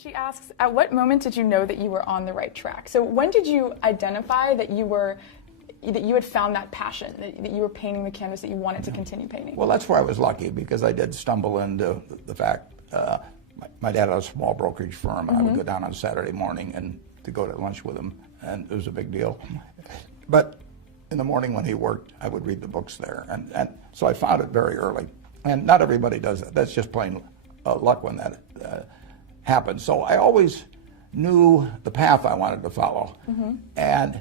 She asks, at what moment did you know that you were on the right track? So when did you identify that you had found that passion, that you were painting the canvas that you wanted to continue painting? Well, that's where I was lucky, because I did stumble into the fact, my dad had a small brokerage firm, and I would go down on Saturday morning and to go to lunch with him, and it was a big deal. But in the morning when he worked, I would read the books there, and so I found it very early. And not everybody does that. That's just plain luck when that happens. So I always knew the path I wanted to follow, and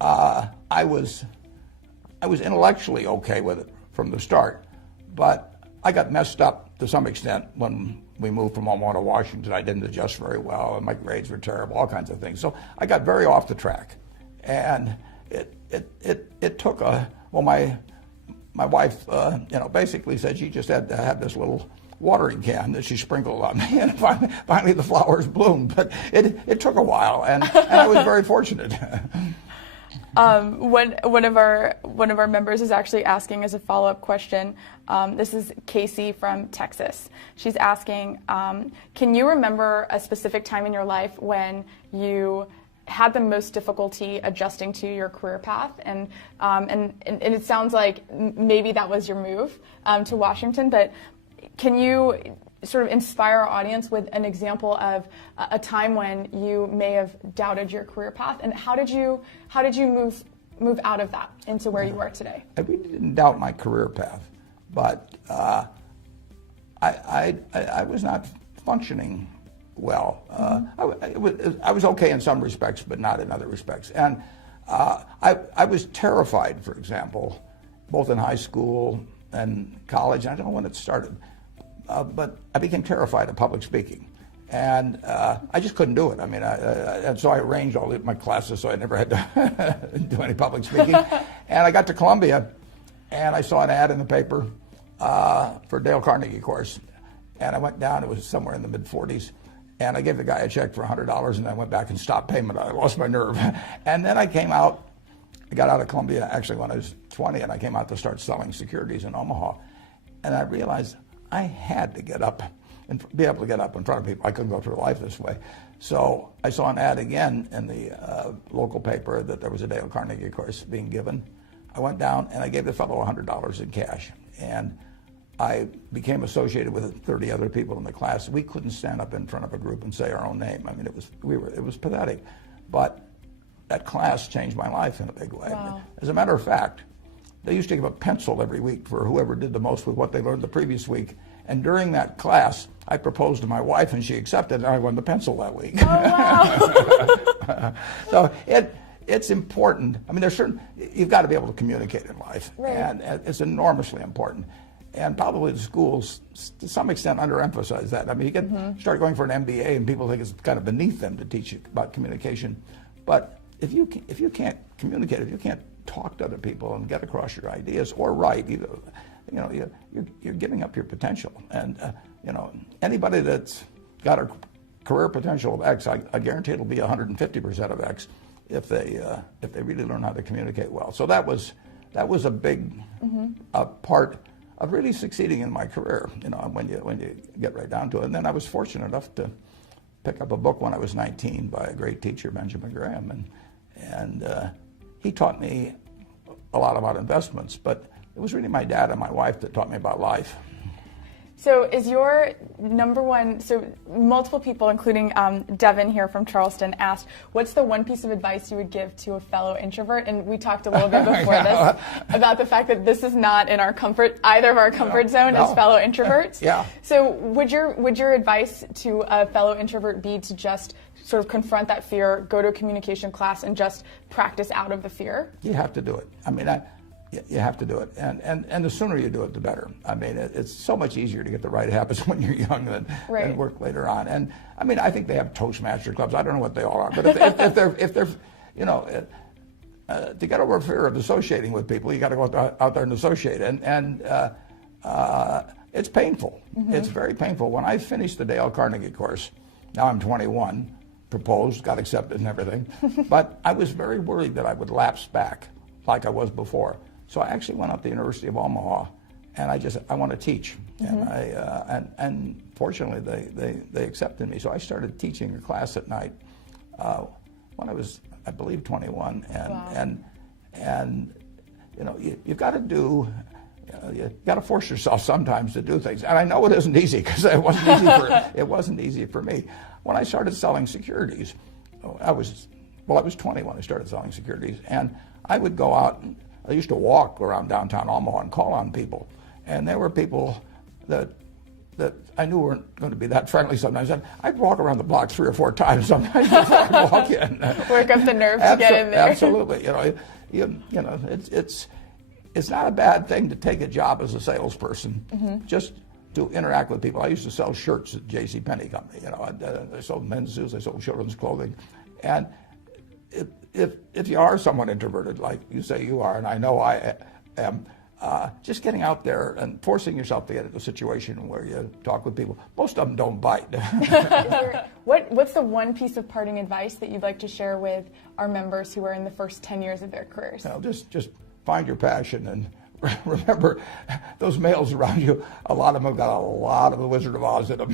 I was intellectually okay with it from the start, but I got messed up to some extent when we moved from Omaha to Washington. I didn't adjust very well, and my grades were terrible, all kinds of things. So I got very off the track, and it took my wife, basically said she just had to have this little watering can that she sprinkled on me, and finally the flowers bloomed. But it took a while, and I was very fortunate. One of our members is actually asking as a follow-up question. This is Casey from Texas. She's asking, can you remember a specific time in your life when you had the most difficulty adjusting to your career path? And it sounds like maybe that was your move to Washington, but can you sort of inspire our audience with an example of a time when you may have doubted your career path, and how did you move out of that into where you are today? I really didn't doubt my career path, but I was not functioning well. I was okay in some respects, but not in other respects. And I was terrified, for example, both in high school and college. I don't know when it started, but I became terrified of public speaking. And I just couldn't do it. I mean, and so I arranged all my classes so I never had to do any public speaking. And I got to Columbia, and I saw an ad in the paper for Dale Carnegie course. And I went down, it was somewhere in the mid-40s, and I gave the guy a check for $100, and I went back and stopped payment. I lost my nerve. And then I came out, I got out of Columbia actually when I was 20, and I came out to start selling securities in Omaha. And I realized I had to get up and be able to get up in front of people. I couldn't go through life this way. So I saw an ad again in the local paper that there was a Dale Carnegie course being given. I went down and I gave the fellow $100 in cash. And I became associated with 30 other people in the class. We couldn't stand up in front of a group and say our own name. I mean, it was pathetic. But that class changed my life in a big way. Wow. As a matter of fact, they used to give a pencil every week for whoever did the most with what they learned the previous week. And during that class, I proposed to my wife, and she accepted, and I won the pencil that week. Oh, wow. So it's important. I mean, you've got to be able to communicate in life, right. And it's enormously important. And probably the schools, to some extent, underemphasize that. I mean, you can start going for an MBA, and people think it's kind of beneath them to teach you about communication. But if you can't communicate, if you can't talk to other people and get across your ideas or write, either, you're giving up your potential. And anybody that's got a career potential of X, I guarantee it'll be 150% of X if they really learn how to communicate well. So that was a big part of really succeeding in my career, when you get right down to it. And then I was fortunate enough to pick up a book when I was 19 by a great teacher, Benjamin Graham, and he taught me a lot about investments, but it was really my dad and my wife that taught me about life. So is your number one, so multiple people, including Devin here from Charleston, asked, what's the one piece of advice you would give to a fellow introvert? And we talked a little bit before this about the fact that this is not in either of our comfort zone as fellow introverts. Yeah. So would your advice to a fellow introvert be to just sort of confront that fear, go to a communication class, and just practice out of the fear? You have to do it. I mean, you have to do it, and the sooner you do it, the better. I mean, it's so much easier to get the right habits when you're young than work later on. And I mean, I think they have Toastmaster clubs. I don't know what they all are, but if they're to get over fear of associating with people, you got to go out there and associate. And it's painful. It's very painful. When I finished the Dale Carnegie course, now I'm 21, proposed, got accepted, and everything, but I was very worried that I would lapse back like I was before. So I actually went up to the University of Omaha, and I want to teach. And fortunately, they accepted me. So I started teaching a class at night when I was, I believe, 21. And you know, you've got to do. You got to force yourself sometimes to do things, and I know it isn't easy because it wasn't easy for me. When I started selling securities, I was 20 when I started selling securities, and I would go out. I used to walk around downtown Omaha and call on people, and there were people that I knew weren't going to be that friendly sometimes. And I'd walk around the block 3 or 4 times sometimes before I'd walk in. Work up the nerve to get in there. Absolutely, you know, it's not a bad thing to take a job as a salesperson, just to interact with people. I used to sell shirts at JCPenney company. You know, I sold men's suits, I sold children's clothing, and if you are somewhat introverted, like you say you are, and I know I am, just getting out there and forcing yourself to get into a situation where you talk with people. Most of them don't bite. What's the one piece of parting advice that you'd like to share with our members who are in the first 10 years of their careers? You know, just find your passion, and remember, those males around you, a lot of them have got a lot of the Wizard of Oz in them.